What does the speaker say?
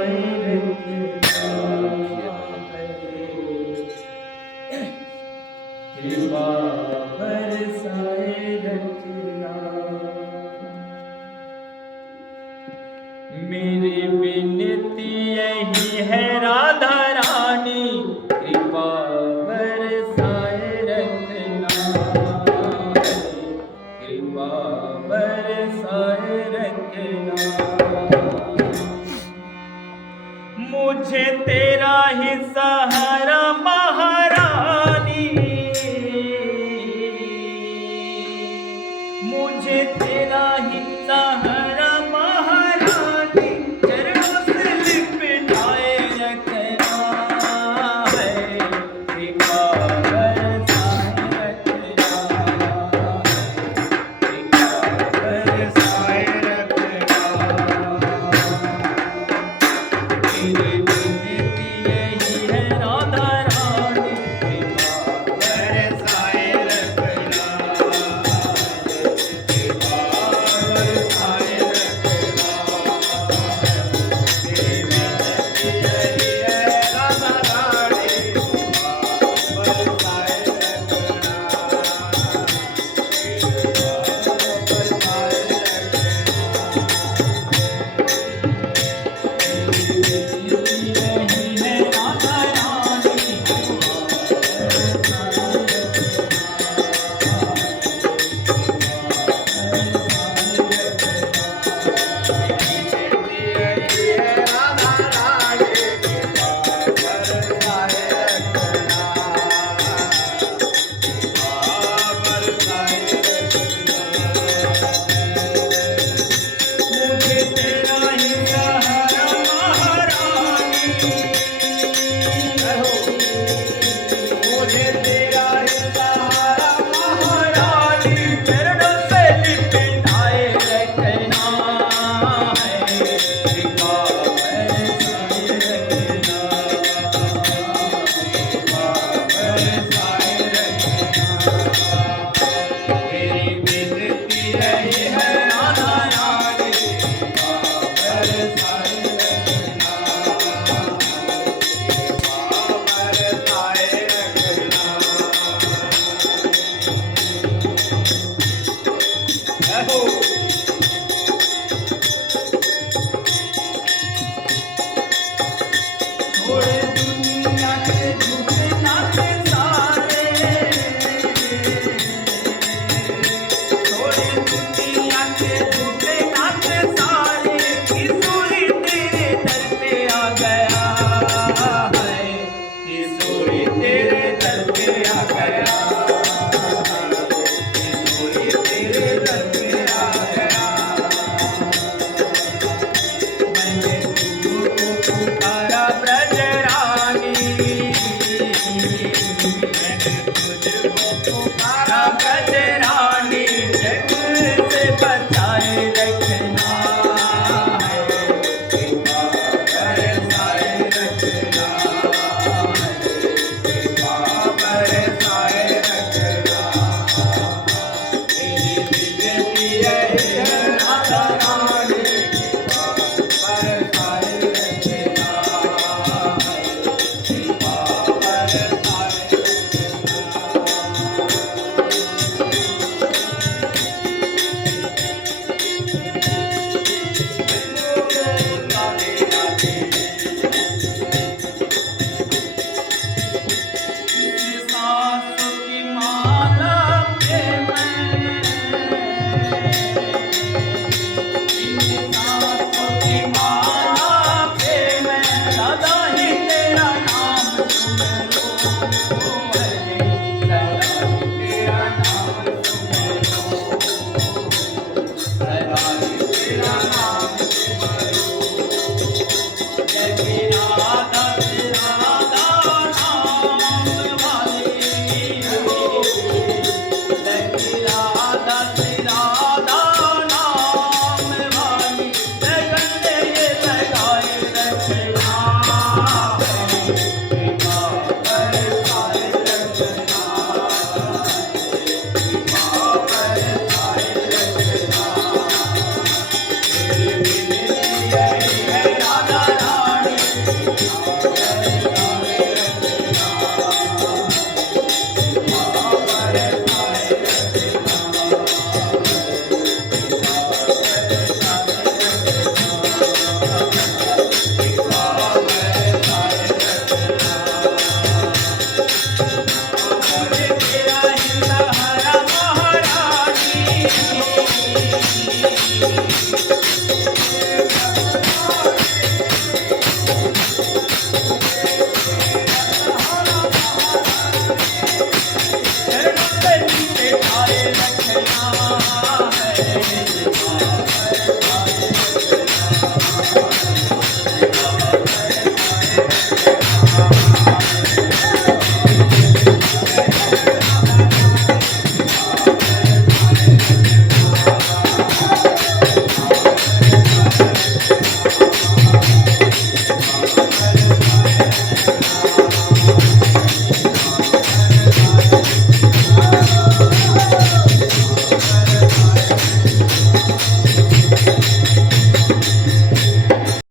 कृपा बरसाए रखना। मेरी विनती यही है राधा रानी, कृपा बरसाए रखना, कृपा बरसाए रखना। मुझे तेरा ही सहारा महारानी, मुझे तेरा ही सहारा महारानी, चरणों से लिपटाए रखना है, कृपा बरसाए रखना, कृपा बरसाए रखना। मेरी विनती यही है राधा रानी, कृपा बरसाए रखना, कृपा बरसाए रखना। मेरी विनती यही है राधा रानी, कृपा बरसाए रखना, कृपा बरसाए मुझे तेरा ही सहारा महारानी,